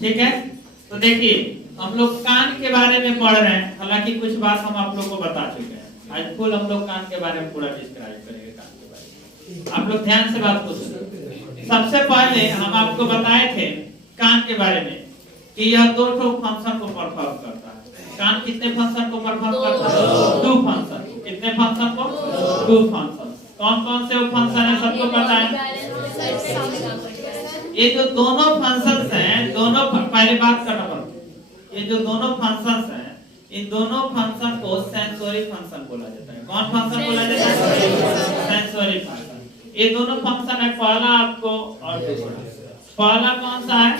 ठीक है। तो देखिए हम लोग कान के बारे में पढ़ रहे हैं, हालांकि कुछ बात हम आप लोग को बता चुके हैं। आज फुल हम लोग कान के बारे में पूरा डिस्क्राइब करेंगे। कान के बारे में आप लोग ध्यान से बात को सुनिए। सबसे पहले हम आपको बताए थे कान के बारे में कि यह दो फंक्शन को परफॉर्म करता है। कान कितने फंक्शन को परफॉर्म करता है? दो फंक्शन। कितने फंक्शन को? दो फंक्शन। कौन कौन से फंक्शन है सबको पता है? ये जो दोनों फंक्शंस हैं, दोनों पहले बात करना पड़ता। ये जो दोनों फंक्शंस हैं, इन दोनों फंक्शन को सेंसोरी फंक्शन बोला जाता है। कौन फंक्शन बोला जाता है? Sensory function. ये दोनों फंक्शन है, पहला आपको और दूसरा। पहला कौन सा है?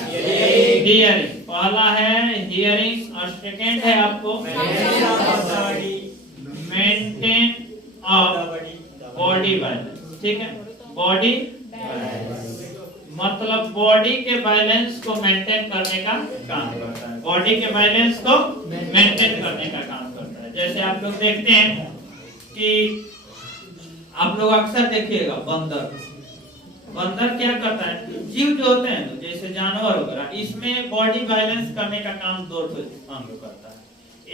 हियरिंग। पहला है हियरिंग और सेकंड है आपको मेंटेन ऑफ बॉडी बैलेंस। ठीक है, बॉडी मतलब बॉडी के बैलेंस को मेंटेन करने का काम करता है। बॉडी के बैलेंस को मेंटेन करने का काम करता है। जैसे आप लोग देखते हैं कि आप लोग अक्सर देखिएगा बंदर क्या करता है, जीव जो होते हैं जैसे जानवर वगैरह, इसमें बॉडी बैलेंस करने का काम दो काम करता है,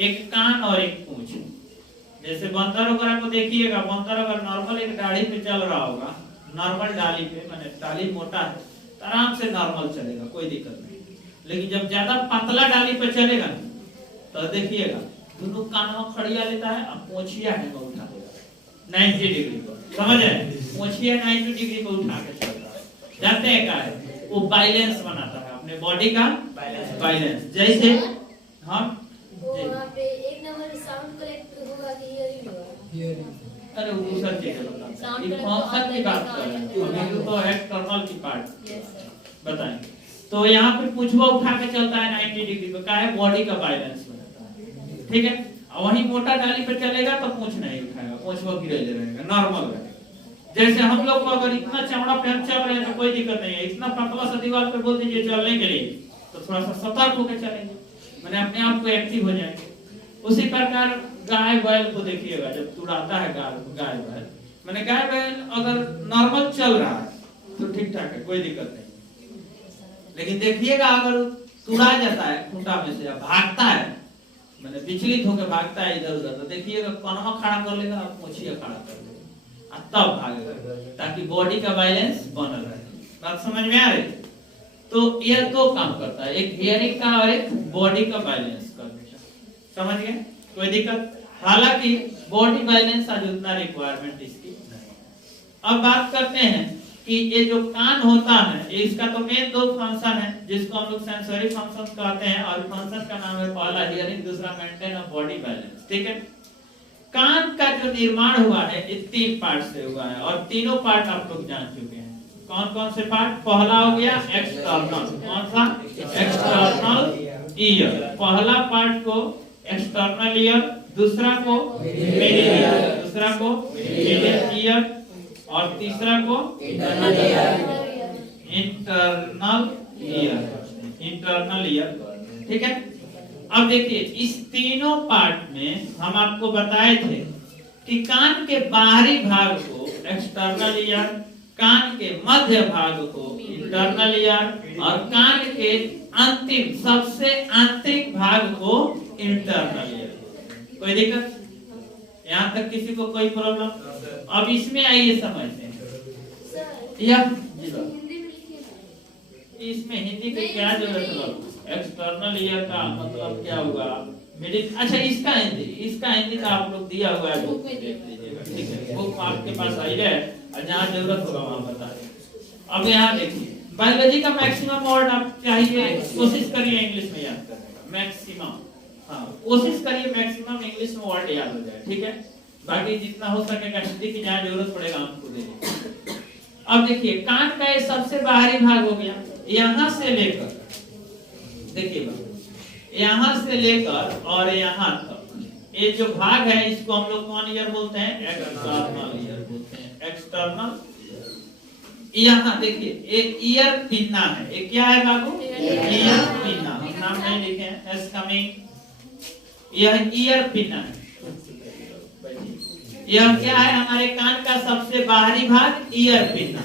एक कान और एक पूंछ। जैसे बंदर वगैरह को देखिएगा, बंदर अगर नॉर्मल एक डाली पे चल रहा होगा, नॉर्मल डाली पे, माने डाली मोटा है तो आराम से नॉर्मल चलेगा, कोई दिक्कत नहीं। लेकिन जब ज्यादा पतला डाली पे चलेगा तो देखिएगा दोनों कानों खड़िया लेता है और पूंछिया है वो उठा देगा 90 डिग्री को। समझ रहे हैं? पूंछिया 90 डिग्री को उठा के चलता है। जानते हैं क्या है? वो बैलेंस बनाता है अपने बॉडी का बैलेंस। जैसे हम वहाँ पे एक नंबर साउंड कलेक्ट होगा कि हियरिंग होगा? अरे वो सब चीजें बताता है। ये फंक्शन की बात कर रहे हैं, अभी तो एक्सटर्नल की पार्ट बताएंगे। तो यहाँ पे पूंछवा उठा के चलता है 90 डिग्री पे, क्या है? बॉडी का बैलेंस बनाता है। ठीक है, वही मोटा डाली पे चलेगा तो पूंछ नहीं उठाएगा, पूंछवा गिरे रहेगा, नॉर्मल रहेगा। जैसे हम लोग को अगर इतना चमड़ा पे हम चल रहे हैं तो कोई दिक्कत नहीं है, इतना पतला सा दीवार पे बोल दीजिए चलने के लिए तो थोड़ा सा सतर्क होकर चलेंगे, मैंने अपने आप को एक्टिव हो जाएंगे। उसी प्रकार गाय बैल को देखिएगा, जब तुड़ाता है गाय बैल, मैंने गाय बैल अगर नॉर्मल चल रहा है तो ठीक ठाक है, कोई दिक्कत नहीं। लेकिन देखिएगा अगर तुड़ा जाता है खूंटा में से, भागता है, मैंने विचलित होकर भागता है इधर उधर, तो देखिएगा कन्हा खड़ा कर लेगा और पूंछिया खड़ा कर लेगा, तब भागेगा, ताकि बॉडी का बैलेंस बनल रहे। बात समझ में आ रही? तो ये दो काम करता है, एक हियरिंग का और एक बॉडी का बैलेंस करने का। समझ गए? कोई दिक्कत? हालांकि बॉडी बैलेंस आज उतना रिक्वायरमेंट इसकी नहीं। अब बात करते हैं कि ये जो कान होता है, इसका तो मेन दो फंक्शन है जिसको हम लोग सेंसरी फंक्शंस कहते हैं, और फंक्शन का नाम है पहला हियरिंग, दूसरा मेंटेन ऑफ बॉडी बैलेंस। ठीक है, कान का जो निर्माण हुआ है ये 3 पार्ट से हुआ है, और तीनों पार्ट आप लोग जान चुके हैं। कौन कौन से पार्ट? पहला हो गया एक्सटर्नल। कौन सा? External ear. पहला पार्ट को एक्सटर्नल ईयर, दूसरा को मिडिल ईयर, दूसरा को मिडिल ईयर, और तीसरा को इंटरनल ईयर। ठीक है, अब देखिए इस तीनों पार्ट में हम आपको बताए थे कि कान के बाहरी भाग को एक्सटर्नल ईयर, कान के मध्य भाग को इंटरनल ईयर, और कान के अंतिम सबसे आंतरिक भाग को इंटरनल ईयर। कोई दिक्कत? यहाँ तक किसी को कोई प्रॉब्लम? अब इसमें आइए समझते हैं। इसमें हिंदी की क्या जरूरत है? एक्सटर्नल ईयर का मतलब क्या होगा? मिडिल। अच्छा, इसका हिंदी का आप लोग दिया हुआ है, बुक में देख लीजिएगा। ठीक है, बुक आपके पास आई है, और जहाँ जरूरत होगा वहाँ बता दें। अब यहाँ देखिए, बायोलॉजी का मैक्सिमम वर्ड आप चाहिए, कोशिश करिए इंग्लिश में याद करने का। मैक्सिमम, हाँ कोशिश करिए मैक्सिमम इंग्लिश में वर्ड याद हो जाए। ठीक है, बाकी जितना हो सकेगा हिंदी की जहाँ जरूरत पड़ेगा हमको दे। अब देखिए कान का ये सबसे बाहरी भाग हो गया, यहाँ से लेकर देखिएगा, यहाँ से लेकर और यहाँ तक ये जो भाग है इसको हम लोग कौन ईयर बोलते हैं? एक्सटर्नल ईयर बोलते हैं। एक्सटर्नल। यहाँ देखिए एक ईयर पिन्ना है, एक क्या है बाबू? Ear pinna. हम नाम नहीं लिखे हैं, एस कमिंग। यह ईयर पिन्ना है। यह क्या है? हमारे कान का सबसे बाहरी भाग ईयर पिन्ना।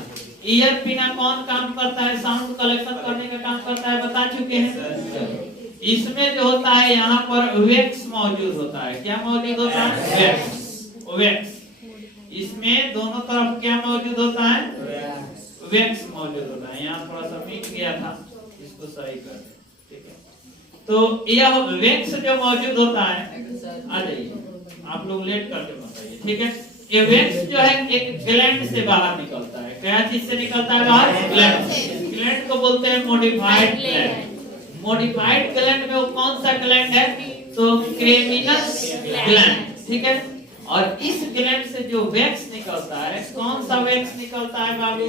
ईयर पिन्ना कौन काम करता है? साउंड कलेक्शन करने का काम करता है बता चुके हैं। इसमें जो होता है यहाँ पर वैक्स मौजूद होता है। क्या मौजूद होता है? वैक्स। वैक्स इसमें दोनों तरफ क्या मौजूद होता है? वैक्स मौजूद होता है। यहाँ थोड़ा सा मिट गया था, इसको सही कर दे, ठीक है। तो यह वैक्स जो मौजूद होता है, आ जाइए आप लोग लेट करके बताइए, ठीक है। ये वैक्स जो है एक ग्लैंड से बाहर निकलता है। क्या चीज से निकलता है बाहर? ग्लैंड से। ग्लैंड को बोलते हैं मॉडिफाइड ग्लैंड। मॉडिफाइड ग्लैंड में वो कौन सा ग्लैंड है? तो क्रेमिनस ग्लैंड, ठीक है। और इस ग्लैंड से जो वैक्स निकलता है, कौन सा वैक्स निकलता है बाबू?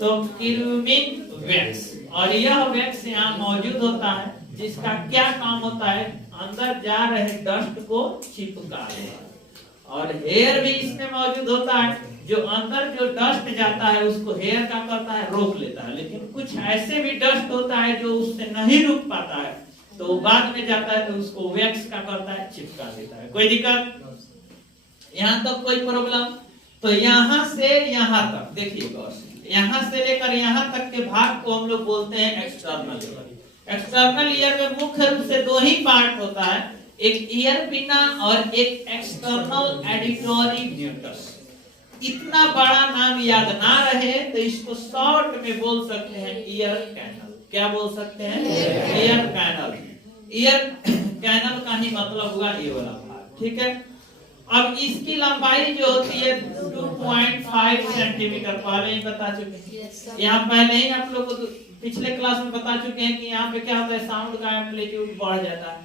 तो क्यूमिन वैक्स। और यह वैक्स यहाँ मौजूद होता है, जिसका क्या काम होता है? अंदर जा रहे डस्ट को चिपका देता है। और हेयर भी इसमें मौजूद होता है, जो अंदर जो डस्ट जाता है उसको हेयर का करता है, रोक लेता है। लेकिन कुछ ऐसे भी डस्ट होता है जो उससे नहीं रुक पाता है, तो बाद में जाता है तो उसको वैक्स का करता है, चिपका देता है। कोई दिक्कत? यहाँ तक कोई प्रॉब्लम? तो यहाँ से यहाँ तक देखिए गौर से, यहाँ से लेकर यहाँ तक के भाग को हम लोग बोलते हैं एक्सटर्नल ईयर। एक्सटर्नल ईयर में मुख्य रूप से दो ही पार्ट होता है, एक ईयर पिना और एक एक्सटर्नल एडिटोरी म्यूटस। इतना बड़ा नाम याद ना रहे तो इसको शॉर्ट में बोल सकते हैं ईयर कैनल। क्या बोल सकते हैं? Year canal. ईयर कैनल का ही मतलब हुआ ये वाला भाग, ठीक है। अब इसकी लंबाई जो होती है 2.5 सेंटीमीटर, पहले ही बता चुके हैं। यहाँ पहले ही आप लोग को पिछले क्लास में बता चुके हैं कि यहाँ पे क्या होता है, साउंड का एम्पलीट्यूड बढ़ जाता है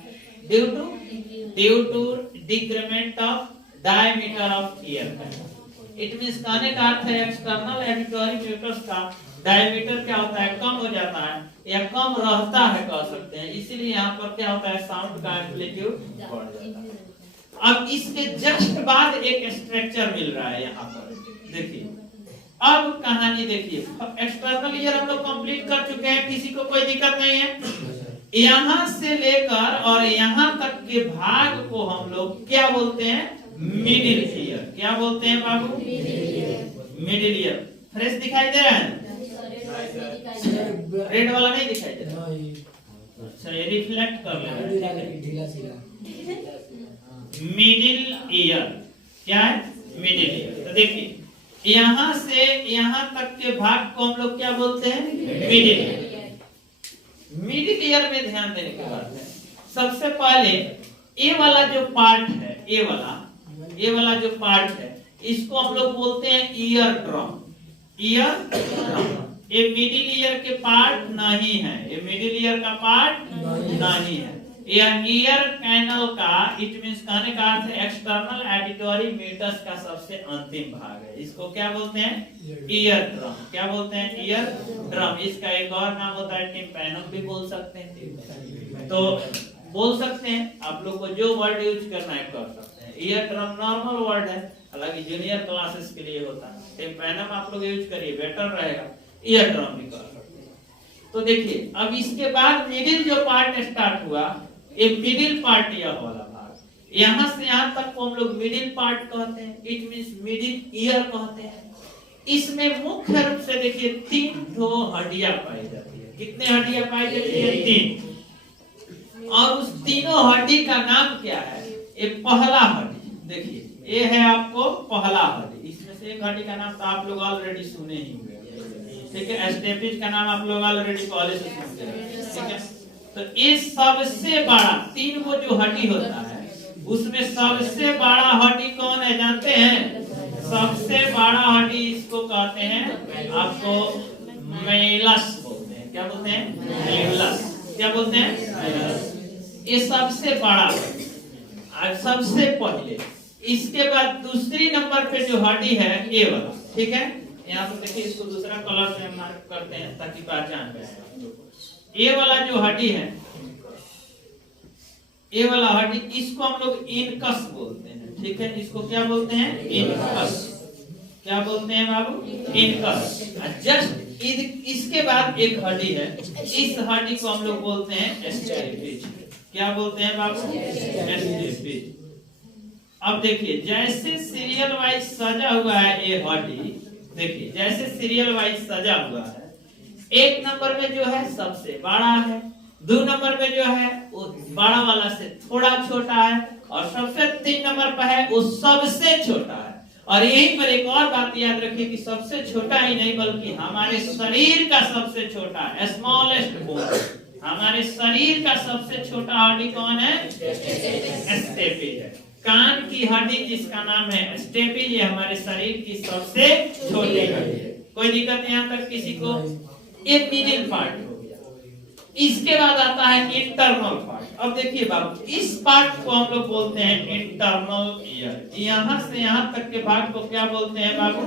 due to decrement of diameter of ear canal. It means कहने का अर्थ है एक्सटर्नल एडिटोरी म्यूटस का डायमीटर क्या होता है? कम हो जाता है या कम रहता है कह सकते हैं। इसीलिए यहाँ पर क्या होता है, साउंड का एम्पलीट्यूड बढ़ जाता है। अब इसके जस्ट बाद एक स्ट्रक्चर मिल रहा है यहाँ पर, देखिए। अब कहानी देखिए, एक्सटर्नल ईयर हम लोग कंप्लीट कर चुके हैं, किसी को कोई दिक्कत नहीं है। यहाँ से लेकर और यहाँ तक के भाग को हम लोग क्या बोलते हैं? Middle ear. क्या बोलते हैं बाबू? Middle ear. फ्रेश दिखाई दे रहा है? रेड वाला नहीं दिखाई दे रहा? अच्छा, ये रिफ्लेक्ट कर ले रहा है। मिडिल ईयर क्या है? Middle ear. तो देखिए यहाँ से यहाँ तक के भाग को हम लोग क्या बोलते हैं? Middle ear. मिडिल ईयर में ध्यान देने की बात है, सबसे पहले ये वाला जो पार्ट है, ये वाला जो पार्ट है, इसको हम लोग बोलते हैं ईयर ड्रम। ईयर ड्रम ये मिडिल ईयर के पार्ट नहीं है, ये मिडिल ईयर का पार्ट नहीं है। यह ईयर कैनल का, इट मींस कहने का अर्थ है एक्सटर्नल एडिटोरी म्यूटस का सबसे अंतिम भाग है। इसको क्या बोलते हैं? Ear drum. क्या बोलते हैं? Ear drum. इसका एक और नाम होता है टिम्पैनम भी बोल सकते हैं। तो बोल सकते हैं, आप लोग को जो वर्ड यूज करना है कर सकते हैं। ईयर ड्रम नॉर्मल वर्ड है, हालांकि जूनियर क्लासेस के लिए होता है। टिम्पैनम आप लोग यूज करिए, बेटर रहेगा। ईयर ड्रम भी कर सकते हैं। तो देखिए अब इसके बाद मिडिल जो पार्ट स्टार्ट हुआ, ये मिडिल पार्ट यह वाला भाग, यहाँ से यहाँ तक को हम लोग मिडिल पार्ट कहते हैं। इट मींस मिडिल ईयर कहते हैं। इसमें मुख्य रूप से देखिए 3 ठो हड्डियां पाई जाती है। कितने हड्डियां पाई जाती है? 3। और उस तीनों हड्डी का नाम क्या है? ये पहला हड्डी, देखिए ये है आपको पहला हड्डी। इसमें से एक हड्डी का नाम तो आप लोग ऑलरेडी सुने ही होंगे, ठीक है। स्टेपिज का नाम आप लोग ऑलरेडी कॉलेज से सुनते हैं, ठीक है। तो ये सबसे बड़ा 3 को जो हड्डी होता है, उसमें सबसे बड़ा हड्डी कौन है जानते हैं? सबसे बड़ा हड्डी इसको कहते हैं, आपको मेलस बोलते हैं। क्या बोलते हैं? मेलस। क्या बोलते हैं? ये सबसे बड़ा, सबसे पहले। इसके बाद दूसरी नंबर पे जो हड्डी है ये वाला, ठीक है। यहाँ पे देखिए, इसको दूसरा कलर से हम मार्क करते हैं ताकि पहचान में। ये वाला जो हड्डी है, ये वाला हड्डी, इसको हम लोग इनकस बोलते हैं, ठीक है। इसको क्या बोलते हैं? इनकस। क्या बोलते हैं बाबू? इनकस। जस्ट इसके बाद एक हड्डी है, इस हड्डी को हम लोग बोलते हैं स्टेपिज। क्या बोलते हैं बाबू? स्टेपिज। अब देखिए जैसे सीरियल वाइज सजा हुआ है ये हड्डी, देखिए जैसे सीरियल वाइज सजा हुआ है, एक नंबर में जो है सबसे बड़ा है, 2 नंबर में जो है वो बड़ा वाला से थोड़ा छोटा है, और सबसे 3 नंबर पर है वो सबसे छोटा है। और यहीं पर एक और बात याद रखिए कि सबसे छोटा ही नहीं बल्कि हमारे शरीर का सबसे छोटा है, स्मॉलेस्ट बोन। हमारे शरीर का सबसे छोटा हड्डी कौन है? स्टेपिज है। कान की हड्डी जिसका नाम है स्टेपिज, ये हमारे शरीर की सबसे छोटी हड्डी है। कोई दिक्कत यहाँ तक किसी को? ये मिडिल पार्ट हो गया। इसके बाद आता है इंटरनल पार्ट। अब देखिए बाबू, इस पार्ट को हम लोग बोलते हैं इंटरनल ईयर। यहाँ से यहाँ तक के भाग को क्या बोलते हैं बाबू?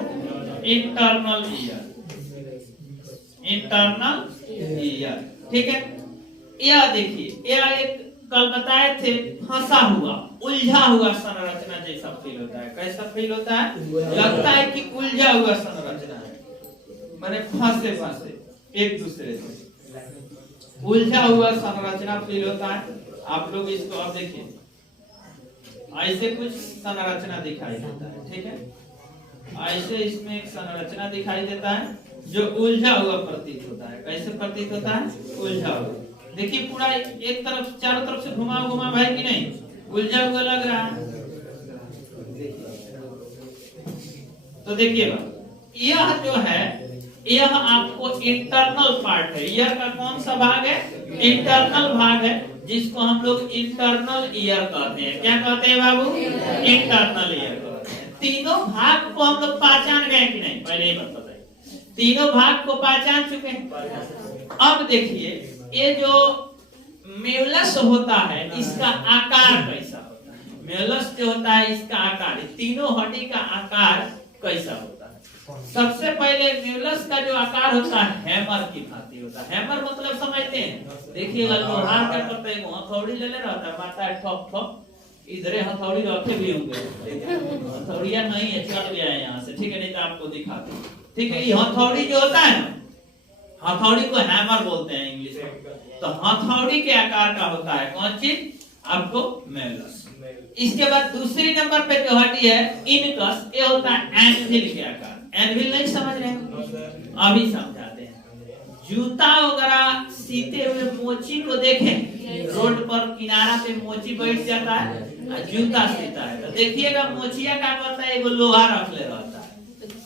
Internal ear. इंटरनल ईयर, ठीक है। यह देखिए, यह एक कल बताए थे फंसा हुआ, उलझा हुआ संरचना जैसा फील होता है। कैसा फील होता है? लगता है कि उलझा हुआ संरचना है, माने फंसे फंसे एक दूसरे से उलझा हुआ संरचना फील होता है। आप लोग इसको अब देखिए, ऐसे कुछ संरचना दिखाई देता है, ठीक है। ऐसे इसमें एक संरचना दिखाई देता है जो उलझा हुआ प्रतीत होता है। कैसे प्रतीत होता है? उलझा हुआ। देखिए पूरा एक तरफ चारों तरफ से घुमा घुमा है कि नहीं? उलझा हुआ लग रहा है। तो देखिएगा, यह जो है यह आपको इंटरनल पार्ट है। ईयर का कौन सा भाग है? इंटरनल भाग है, जिसको हम लोग इंटरनल ईयर कहते हैं। क्या कहते हैं बाबू? इंटरनल ईयर कहते हैं। तीनों भाग को हम लोग पहचान गए कि नहीं? पहले ही बताइए, तीनों भाग को पहचान चुके हैं। अब देखिए, ये जो मेवलस होता है इसका आकार कैसा होता है? मेवलस जो होता है इसका आकार, तीनों हड्डी का आकार कैसा होता है? सबसे पहले मेवलस का जो आकार होता है हैमर की भांति होता है। हैमर मतलब समझते हैं? देखिएगा, लोहार क्या करता है, हथौड़ी ले ले रहता है, मारता है ठोक ठोक। इधर हथौड़ी रखे भी होंगे, हथौड़िया नहीं है, चल गया है यहाँ से, ठीक है, नहीं तो आपको दिखाते हैं, ठीक है। ये हथौड़ी जो होता है ना, हथौड़ी को हैमर बोलते हैं इंग्लिश में। तो हथौड़ी के आकार का होता है कौन चीज? आपको मेवलस। इसके बाद दूसरी नंबर पे जो हड्डी है इनकस, ये होता है एनविल के आकार। एनविल नहीं समझ रहे हैं? अभी समझाते हैं। जूता वगैरह सीते हुए मोची को देखें, रोड पर किनारा पे मोची बैठ जाता है, जूता सीता है, तो देखिएगा मोचिया क्या करता है, एगो लोहा रखले रहता है,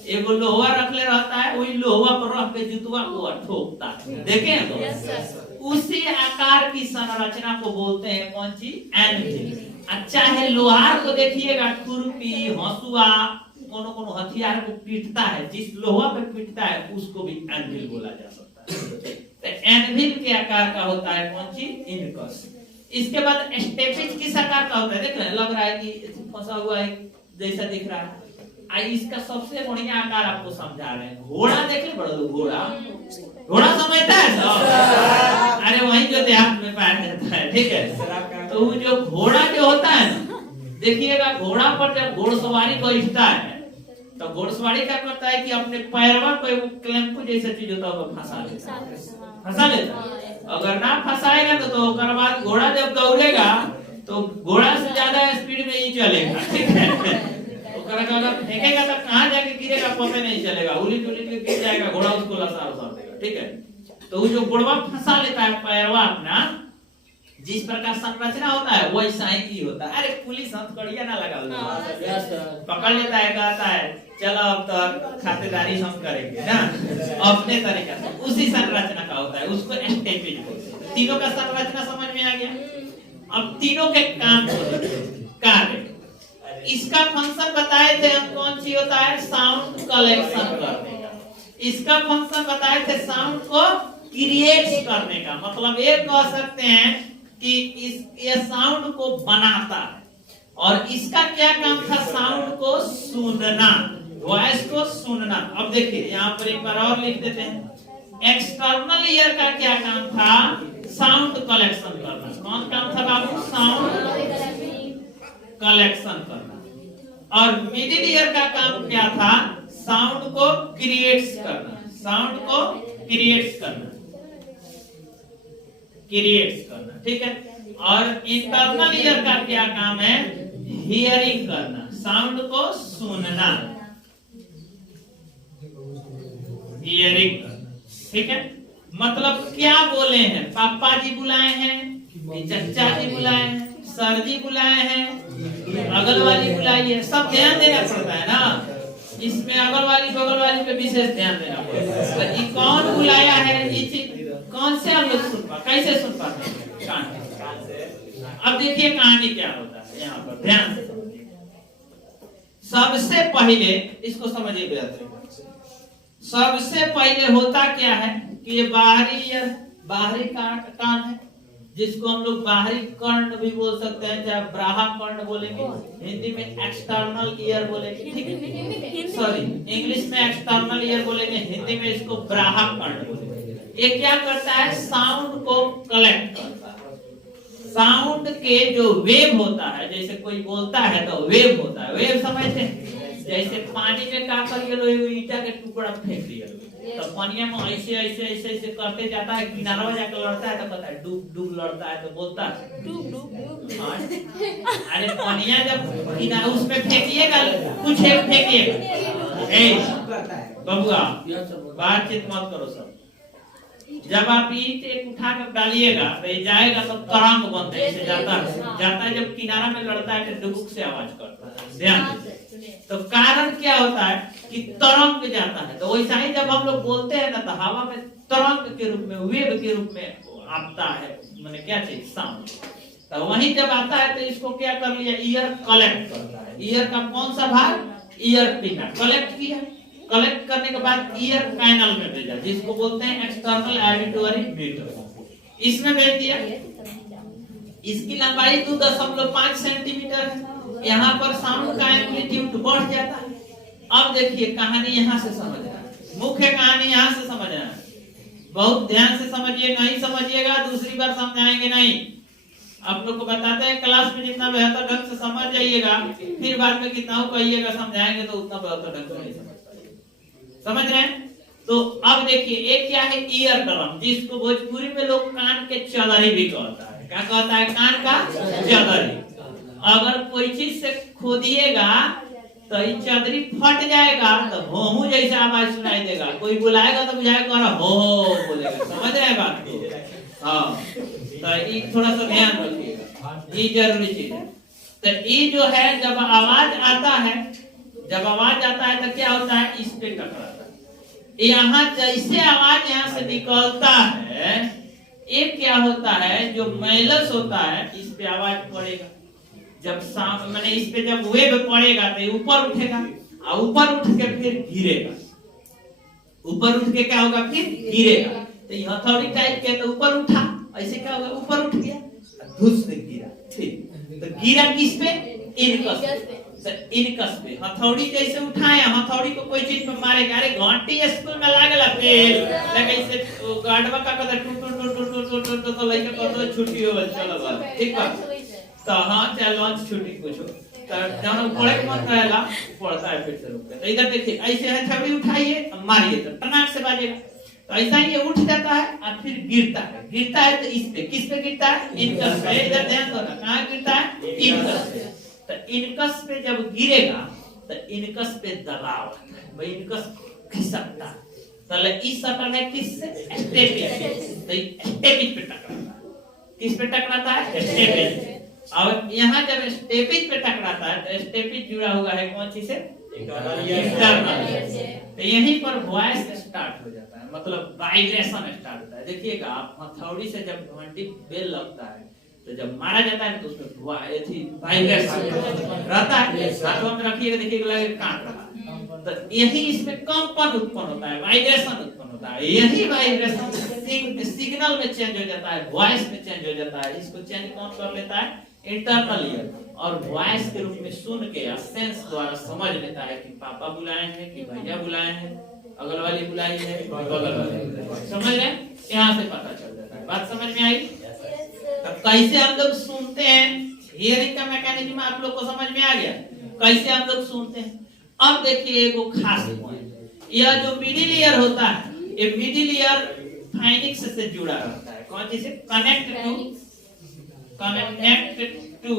एगो लोहा रखले रहता है, वही लोहा पर रख के जूतवा को ठोकता है। देखें तो उसी आकार की संरचना को बोलते हैं कौन सी? एनविल। अच्छा है, लोहार को देखिएगा, खुरपी, हंसुआ, कोनो कोनो हथियार को पीटता है, जिस लोहा पे पीटता है उसको भी एनविल बोला जा सकता है। तो एनविल के आकार का होता है कौन सी? इनकस। इसके बाद स्टेपिज किस आकार का होता है? देख रहे हैं, लग रहा है कि फंसा हुआ है जैसा दिख रहा है। इसका सबसे बढ़िया आकार आपको समझा रहे हैं। घोड़ा देख ले, बड़ा घोड़ा, घोड़ा समझता है सब? अरे वही जो देहात में पाया जाता है, ठीक है। तो वो जो घोड़ा जो होता है ना, देखिएगा, घोड़ा पर जब घोड़सवारी बैठता है तो घोड़सवारी क्या करता है कि अपने पैरवा को एक क्लैंप जैसा चीज होता है वो फंसा लेता है। अगर ना फंसाएगा तो उसके बाद घोड़ा जब दौड़ेगा तो घोड़ा से ज्यादा स्पीड में ही चलेगा, ठीक है। अगर फेंकेगा तो कहाँ जाके गिरेगा पता नहीं चलेगा, उलट उलट के गिर जाएगा, घोड़ा उसको लसार उसार देगा, ठीक है। तो वो जो घोड़ा फंसा लेता है पैरवा अपना, जिस प्रकार संरचना होता है वैसा ही होता है। अरे पुलिस हथकड़िया ना लगा पकड़ लेता है, कहता है चलो अब तो खातेदारी हम करेंगे ना, अपने तरीका से। उसी संरचना का होता है, उसको स्टेपिज बोलते हैं। तीनों का संरचना समझ में आ गया। अब तीनों के काम कार्य, इसका फंक्शन बताए थे हम कौन सी होता है? साउंड कलेक्शन करने का। इसका फंक्शन बताए थे साउंड को क्रिएट करने का। मतलब ये कह सकते हैं कि ये साउंड को बनाता है। और इसका क्या काम था? साउंड को सुनना, वॉइस को सुनना। अब देखिए यहाँ पर एक बार और लिख देते हैं। एक्सटर्नल ईयर का क्या काम था? साउंड कलेक्शन करना। कौन काम था बाबू? साउंड कलेक्शन करना। और मिडिल ईयर का काम क्या था? साउंड को क्रिएट करना, साउंड को क्रिएट करना, क्रिएट करना, ठीक है। और इंटरनल ईयर का क्या काम है? हियरिंग करना, साउंड को सुनना, हियरिंग करना, ठीक है। मतलब क्या बोले हैं, पापा जी बुलाए हैं, चचा जी बुलाए हैं, सर जी बुलाए हैं, अगल वाली बुलाई है, सब ध्यान देना पड़ता है ना। इसमें अगल वाली बगल वाली पे विशेष ध्यान देना पड़ता है। तो ये कौन बुलाया है, ये चीज कौन से हम लोग सुन पा, कैसे सुन पाते हैं, कान से। अब देखिए कहानी क्या होता है यहाँ पर, ध्यान से सबसे पहले इसको समझिए बेहतर। सबसे पहले होता क्या है कि ये बाहरी कान है, जिसको हम लोग बाहरी कर्ण भी बोल सकते हैं, चाहे ब्राहा कर्ण बोलेंगे, हिंदी में एक्सटर्नल ईयर बोलेंगे, ठीक है, सॉरी इंग्लिश में एक्सटर्नल ईयर बोलेंगे, हिंदी में इसको ब्राहा कर्ण बोलेंगे। ये क्या करता है, साउंड को कलेक्ट करता है। साउंड के जो वेव होता है, जैसे कोई बोलता है तो वेव होता है, वेव समझते हैं, जैसे पानी में का करिए लो, ईटा के टुकड़ा फेंक दिया तो पानी में ऐसे ऐसे ऐसे ऐसे करते जाता है, किनारा जाकर लड़ता है तो पता है डूब डूब लड़ता है तो बोलता है डूब डूब। अरे पानिया जब किनारा उसमें फेंकिएगा, कुछ एक फेंकिएगा, बबुआ बातचीत मत करो सब। जब आप ईंट एक उठा कर डालिएगा तो ये जाएगा तो तरंग बनता है, ऐसे जाता है, जब किनारा में लड़ता है तो डुबुक से आवाज करता है, ध्यान। तो कारण क्या होता है कि तरंग जाता है, तो वैसा ही जब हम लोग बोलते हैं ना तो हवा में तरंग के रूप में, वेव के रूप में आता है, माने क्या चीज, साउंड। तो वही जब आता है तो इसको क्या कर लिया, ईयर कलेक्ट करता है। ईयर का कौन सा भाग, ईयर पिन कलेक्ट किया, कलेक्ट करने के बाद ईयर कैनल में भेजा, जिसको बोलते हैं एक्सटर्नल ऑडिटरी मीटर, इसमें भेज दिया। इसकी लंबाई 2.5 सेंटीमीटर है। यहाँ पर साउंड का एम्पलीट्यूड बढ़ जाता है। अब देखिए कहानी यहाँ से समझना है, मुख्य कहानी यहाँ से समझना है, बहुत ध्यान से समझिए, नहीं समझिएगा दूसरी बार समझाएंगे नहीं। आप लोग को बताते हैं क्लास में जितना बेहतर ढंग से समझ जाइएगा, फिर बाद में कितना कहिएगा समझाएंगे तो उतना बेहतर ढंग से नहीं समझ रहे हैं। तो अब देखिए एक क्या है, ईयर ड्रम, जिसको भोजपुरी में लोग कान के चदरी भी कहता है। क्या कहता है, कान का चदरी। अगर कोई चीज से खोदिएगा तो ये चदरी फट जाएगा तो होहू जैसा आवाज सुनाई देगा, कोई बुलाएगा तो बुझाएगा हो बोलेगा, समझ रहे हैं बात को। हाँ, तो ये थोड़ा सा ध्यान रखिएगा, ये जरूरी चीज है। तो ये जो है जब आवाज आता है, जब आवाज आता है तो क्या होता है, इस पे टकराता है। यहाँ जैसे आवाज यहाँ से निकलता है, एक क्या होता है, जो मैलस होता है इस पे आवाज पड़ेगा। जब साउंड माने इस पे जब वेव पड़ेगा तो ऊपर उठेगा और ऊपर उठ के फिर गिरेगा, ऊपर उठ के क्या होगा, फिर गिरेगा। तो ये हथौड़ी टाइप के, तो ऊपर उठा, ऐसे क्या होगा, ऊपर उठ गया, धुस से गिरा, ठीक। तो गिरा किस पे, इनकस पे। इनकस पे हथौड़ी जैसे उठाए, हथौड़ी को कोई चीज पे मारेगा, अरे घंटी स्कूल में लागला पेल लगे इसे गाडवा का कदर टूट टूट टूट टूट टूट टूट तो लेके कदर छुट्टी हो चलो बस, ठीक बा। तो हाँ चाहे लंच छुट्टी पूछो, तो जब पढ़े के मन करेगा पढ़ता है, फिर से रुकता है। तो इधर देखिए ऐसे हथौड़ी उठाइए मारिए तो टनाक से बाजेगा, तो ऐसा ही ये उठ जाता है और फिर गिरता है। गिरता है तो इस पे, किस पे गिरता है, इनकस पे। इधर ध्यान दो ना, कहाँ गिरता है, इनकस पे। तो इनकस पे जब गिरेगा तो इनकस पे दबाव आता है, भाई इनकस खिसकता है, तो इस सटल है किससे, स्टेपिज से। तो स्टेपिज पे टकराता है, किस पे टकराता है, स्टेपिज। और यहाँ जब स्टेपिज पे टकराता है तो स्टेपिज जुड़ा हुआ है कौन चीज से, इंटरनल। तो यहीं पर वॉइस स्टार्ट हो जाता है, मतलब वाइब्रेशन स्टार्ट होता है। देखिएगा आप हथौड़ी से जब घंटी बेल लगता है तो जब मारा जाता है तो उसमें वाइब्रेशन रहता है, हाथों में रखिएगा देखिएगा लगे काट रहा है, तो यही इसमें कंपन उत्पन्न होता है, वाइब्रेशन उत्पन्न होता है। यही वाइब्रेशन सिग्नल में चेंज हो जाता है, वॉइस में चेंज हो जाता है। इसको चेंज कौन कर लेता है, इंटरनल ईयर, और वॉइस के रूप में सुन के सेंस द्वारा समझ लेता है कि पापा बुलाए हैं कि भैया बुलाए हैं, अगल वाली बुलाई है, बगल वाली, समझ रहे, यहाँ से पता चल जाता है। बात समझ में आई। अब कैसे हम लोग सुनते हैं, हियरिंग का मैकेनिज्म आप लोग को समझ में आ गया, कैसे हम लोग सुनते हैं। अब देखिए एक खास पॉइंट, यह जो मिडिल ईयर होता है, ये मिडिल ईयर फाइनिक्स से जुड़ा रहता है। कौन चीज से, कनेक्ट टू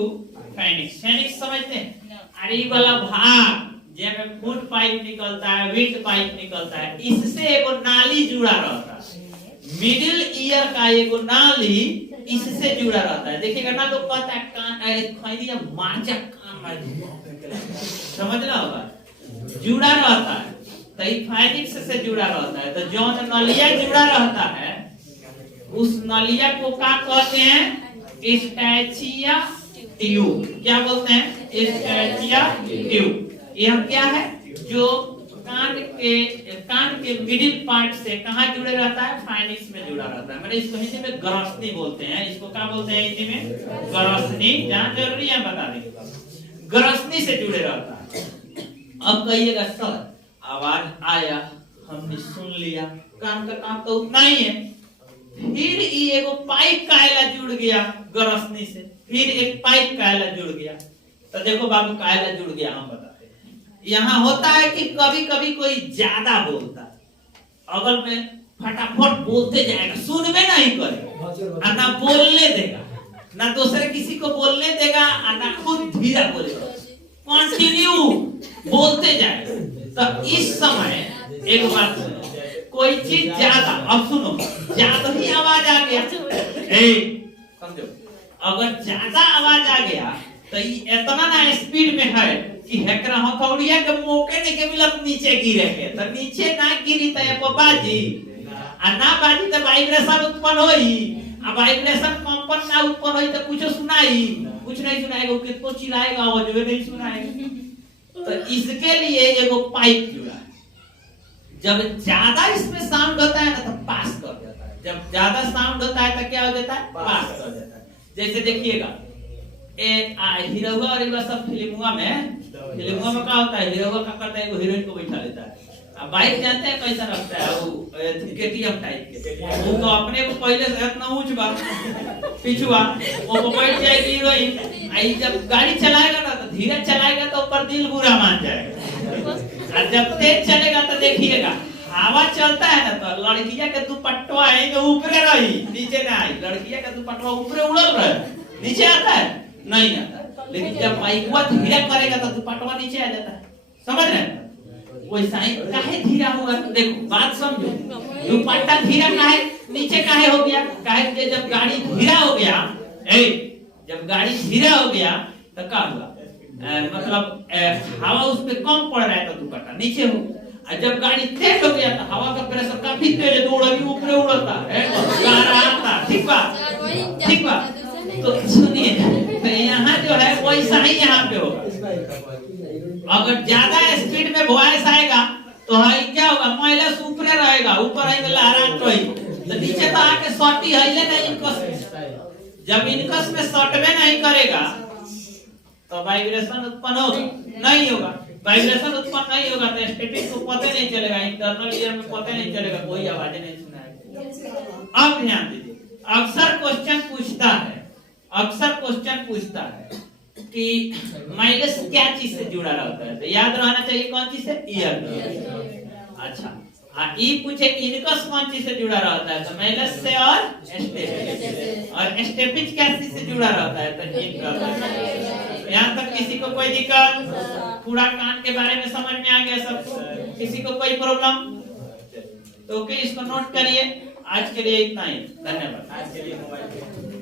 फाइनिक्स। फाइनिक्स समझते हैं, अरे ये वाला भाग जेमे फुट पाइप निकलता है, विंड पाइप निकलता है, इससे एक नाली जुड़ा रहता है। मिडिल ईयर का एगो नाली इससे जुड़ा रहता है। देखिएगा ना, लोग कहता है कान खैरिया मार्चा कान में समझना होगा, जुड़ा रहता है तो फाइनिक्स से जुड़ा रहता है। तो जो नलिया जुड़ा रहता है उस नलिया को क्या कहते हैं? स्टैचिया ट्यूब। क्या बोलते हैं? स्टैचिया ट्यूब। यह क्या है? जो कान के मिडिल पार्ट से कहाँ जुड़े रहता है? फाइनिक्स में जुड़ा रहता है। मैंने इसको हिंदी में गरसनी बोलते हैं। इसको क्या बोलते हैं हिंदी में? गरसनी। जहाँ जरूरी है बता देंगे, गरसनी से जुड़े रहता है। अब कहिएगा सर आवाज आया, हमने सुन लिया, कान का काम तो उतना ही है, फिर एगो पाइप कायला जुड़ गया गरसनी से, फिर एक पाइप कायला जुड़ गया। तो देखो बाबू कायला जुड़ गया, हम बताते हैं। यहाँ होता है कि कभी कभी कोई ज्यादा बोलता है, अगल में फटाफट बोलते जाएगा, सुनबे नहीं करेगा, ना बोलने देगा, ना दूसरे किसी को बोलने देगा, ना खुद धीरे बोलेगा, कंटिन्यू बोलते जाएगा। तो इस समय एक बात सुनो, कोई चीज ज्यादा, अब सुनो, ज्यादा ही आवाज आ गया, समझो, अगर ज्यादा आवाज आ गया तो इतना ना स्पीड में है कि हेकरा हथौड़िया के मौके नहीं के मिलत नीचे गिरे के, तो नीचे ना गिरी तो ये बाजी, आ ना बाजी तो वाइब्रेशन उत्पन्न होई, आ वाइब्रेशन कंपन ना उत्पन्न होई तो कुछ सुनाई, कुछ नहीं सुनाएगा, कितना चिल्लाएगा आवाज नहीं सुनाएगा। तो इसके लिए एगो पाइप जुड़ा है। जब ज्यादा इसमें साउंड होता है ना तो पास कर देता है, जब ज्यादा साउंड होता है तो क्या हो जाता है? पास कर देता है। जैसे देखिएगा हीरोवा और ये सब फिल्मुआ में क्या होता है? हीरोवा क्या करता है? एगो हीरोइन को बैठा लेता है। अब बाइक जानते हैं कैसा रखता है? वो केटीएम टाइप के, वो तो अपने को पहले से इतना ऊंच बा पिछुआ, वो बैठ जाएगी हीरोइन, आई जब गाड़ी चलाएगा ना तो धीरे चलाएगा तो ऊपर दिल बुरा मान जाएगा, और जब तेज चलेगा तो देखिएगा हवा चलता है ना तो लड़किया के दुपट्टा है ऊपर रही, नीचे ना आई, लड़किया का दुपट्टा ऊपर उड़ल रहे, नीचे आता है नहीं आता। लेकिन जब बाइकवा धीरे करेगा तो दुपट्टा नीचे आ जाता है, समझ रहे हैं? वैसा ही काहे धीरा होगा? देखो बात समझो, दुपट्टा धीरा काहे नीचे काहे हो गया? काहे कि जब गाड़ी धीरा हो गया, जब गाड़ी धीरा हो गया तो क्या हुआ? मतलब हवा उस पे कम पड़ रहा है तो दुपट्टा नीचे हो, और जब गाड़ी तेज हो गया तो हवा का प्रेशर काफी तेज है, दौड़ भी ऊपर उड़ता है, ठीक बात, ठीक बात। तो सुनिए, तो यहाँ जो है वैसा ही यहाँ पे होगा। अगर ज्यादा स्पीड में वॉइस आएगा तो क्या होगा? महिला ऊपर रहेगा, ऊपर आएगा लहरात रही, तो नीचे तो आके सटी हिले नहीं इनकस में। जब इनकस में सटवे नहीं करेगा तो वाइब्रेशन उत्पन्न होगा नहीं होगा, वाइब्रेशन उत्पन्न नहीं होगा तो स्टैटिक को पता नहीं चलेगा, इंटरनल ईयर में पता नहीं चलेगा, कोई आवाज नहीं सुनाएगा। अब ध्यान दीजिए, अक्सर क्वेश्चन पूछता है कि माइलस क्या चीज से जुड़ा रहता है? तो याद रहना चाहिए कौन चीज से? ईयर। अच्छा, ई पूछे इनकस कौन चीज से जुड़ा रहता है? तो माइलस से और स्टेपिच, और स्टेपिच क्या चीज से जुड़ा रहता है? तो इनकस। यहाँ तक किसी को कोई दिक्कत? पूरा कान के बारे में समझ में आ गया सबको? किसी को कोई प्रॉब्लम? तो ओके, इसको नोट करिए। आज के लिए इतना ही, धन्यवाद। आज के लिए मोबाइल